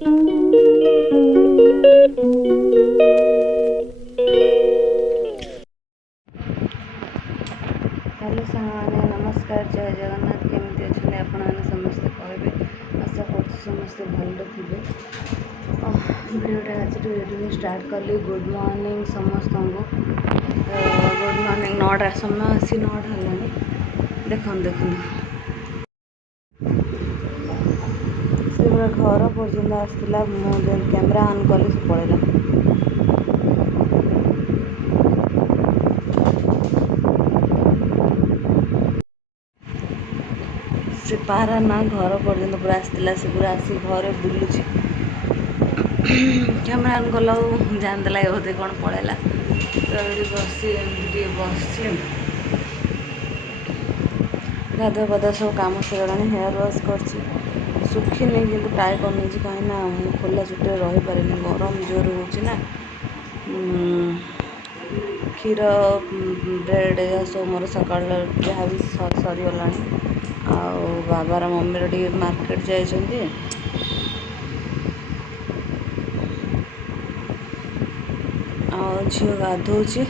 hello सांगने नमस्कार जय जगन्नाथ केमती अच्छे आपण मैंने समस्ते कहे आशा कर समस्ते भल थे भिडियोटा आज स्टार्ट कली गुड मॉर्निंग समस्त को गुड मॉर्निंग 9टा समय आसी 9टा है देखो से पूरा घर पर्यटन आसला मुझे कैमेरा ऑन कली से पड़ेगा से पारा ना घर पर्यटन पूरा आसला से पूरा आसी घरे बुलूची कैमेरा ऑन कला जानते लगे बोधे कौन पड़ेगा तो ये बस गाधुआ पाधुआ सब कम सर हेयर वाश कर सुखीनी कि टाई करनी कहीं खोला चुटे रही पारे गरम जोर होना क्षीर ब्रेड सब मोर सका जहाँ भी सरीगला बाबार मम्मी टे मार्केट जाइए झील गाधोची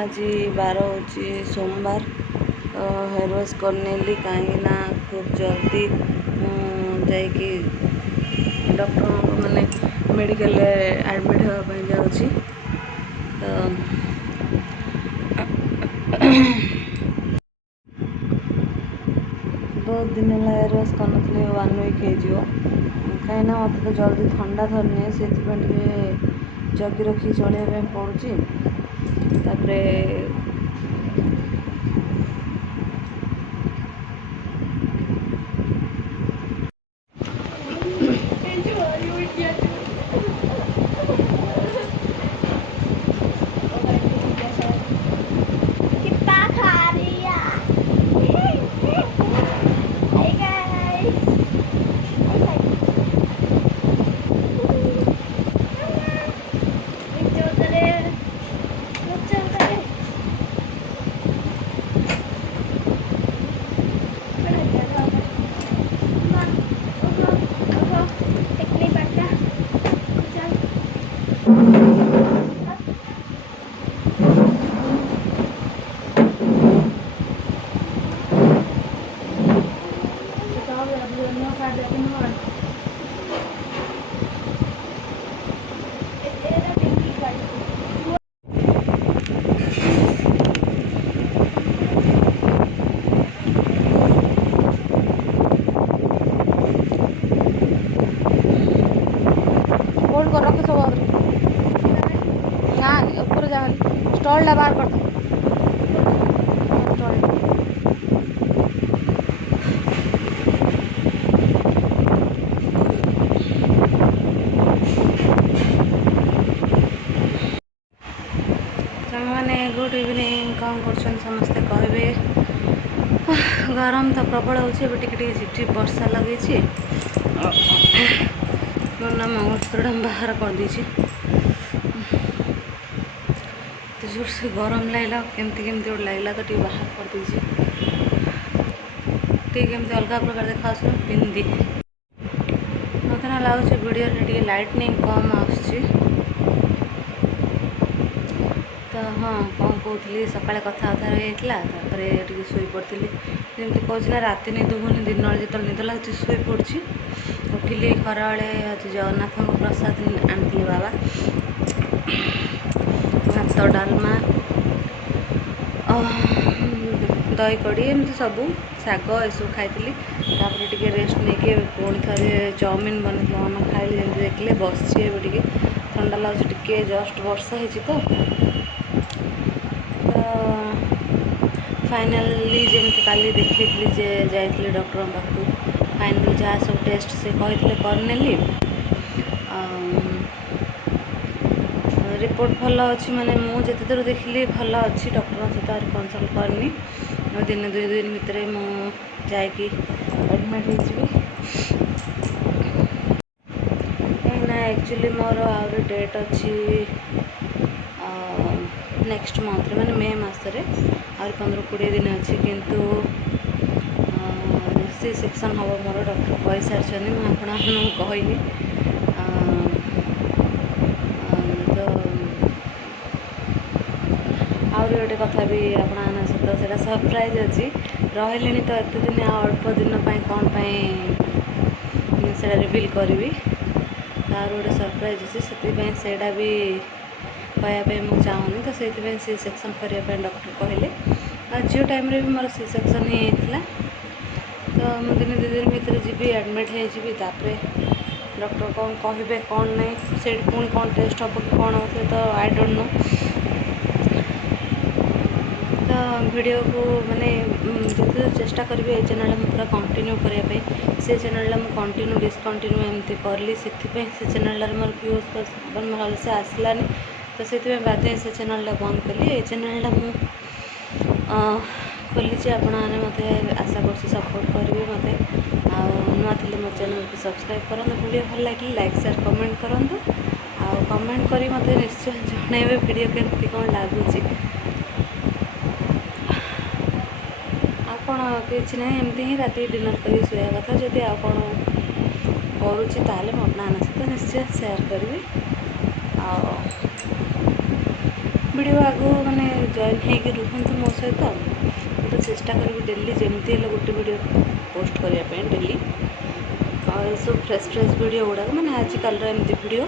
आज बार हूँ सोमवार हेयर वाश करने कहीं खूब जल्दी जाकि डॉक्टर माने मेडिकल एडमिट होगापी जाऊँगी तो बहुत दिन है हेयर वाश कर 1 वीक हो कहीं मत तो जल्दी ठंडा धरनी से जगी रखी चलिए पड़ुची तापरे रख सब ना ऊपर जा स्टॉल बाहर कर दो मैंने गुड इवनिंग कौन कर समस्ते कहे गरम तो प्रबल हो झिपझिप वर्षा लगे मोना मंगलसूत्र बाहर कर दीजिए तो जोर से गरम लगला केमती केमती गोटे लगला तो टी बाहर कर दीजिए केमती अलग प्रकार देखा पिंधि मत ना लगुच वीडियो टे लाइटनिंग कम आसुची तो हाँ कौन कहती सका कथबार्ता रही शोई पड़ी जमी कहला राति निद होनी दिन जो निद लगे शोई पड़ी उठिली खरा आज जगन्नाथ को प्रसाद आनी बाबा भात डालमा दही कड़ी एमती सब शाग यू खाई टे रेस्ट नहीं पुणी थे चाउमिन बन मामा खाई जमी देखले बस ठंडा लगे टे जस्ट वर्षा हो फाइनाली जमी काली देखी जे जाइली डॉक्टर पाखु फाइनाली जहाँ सब टेस्ट से कहते करनेली रिपोर्ट भल अच्छी माने मुझे दूर देखिली भल अच्छी डॉक्टर सहित आज कनसल्ट करनी दिन 2 दिन भितर मुझे एडमिट हो कहीं एक्चुअली मोर आउरी डेट अच्छी नेक्स्ट मंथ मैंने मे मसरे आ 15-20 दिन अच्छी किंतु सी सेक्शन हम मोर डॉक्टर कही सारी मुझे कहनी तो आउरी गोटे कथा भी आपण सहित से सरप्राइज अच्छी रही तो एत दिन अल्प दिन कौन से रिविल करी तार गोटे सरप्राइज अच्छी से भी कहवाई मुझे चाहूनी तो से सी सेक्शन करने डॉक्टर कहले झील टाइम भी मोर सी सेक्शन ही होता तो मुझे दिन 2 दिन भितर जी एडमिट होपर डॉक्टर कौन कहे कौन नहीं से पुणी कौन टेस्ट हम कि कौन हो तो आई डोंट नो तो वीडियो को माने जो चेष्टा करी ये चैनल में पूरा कंटिन्यू करने से चैनल मुझे कंटिन्यू डिसकंटिन्यू एमती करली से चैनल मोर व्यूज भलसे आसलानी तो से बाध्य से चैनल बंद कली ये चैनल मुझे खोली आपने मत आशा कर सपोर्ट करेंगे मत नुआ थे मो चैनल को सब्सक्राइब करूँ वीडियो भल लगे लाइक शेयर कमेंट करूँ कमेंट करी मत निश्चय जनइबे वीडियो केमती कौन लगुच कौन कि ना एमती ही राति डिनर कर शोया कथा जदि आ कौन करुँच ताल अपना सहित निश्चय शेयर करी वीडियो आगु माने जॉइन होगी रुहतु मो सहित तो चेष्टा करी डेली जमती है गोटे वीडियो पोस्ट करने डेली और सब फ्रेश वीडियो गुड़ाक मैंने आजिकल एमती वीडियो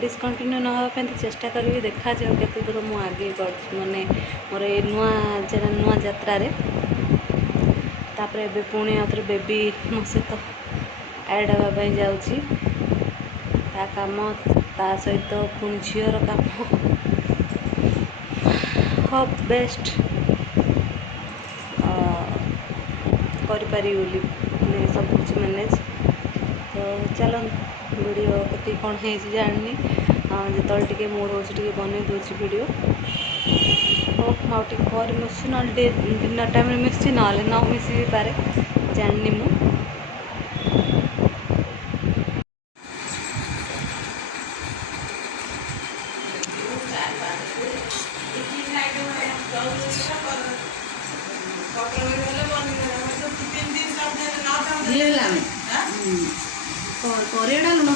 डिसकंटिन्यू न होगा तो चेष्टा करी देखा जाओ केते दूर मु आगे माने मोर ये नुआ चैनल नुआ यात्रा रे तापर एबे पुणी आउथरे बेबी मो सहित ऐड होगा जाऊँगी ता काम ता सहित पुणी झीर काम होप बेस्ट करी बोली मैंने सब कुछ मैनेज तो चलो वीडियो कति कौन है जानी जो टे मूड हो बन दूसरी वीडियो होप मुझे पर मिसी ना डिनर टाइम मिसी ना न मिसी भी पारे जानी मु कोरिया लुण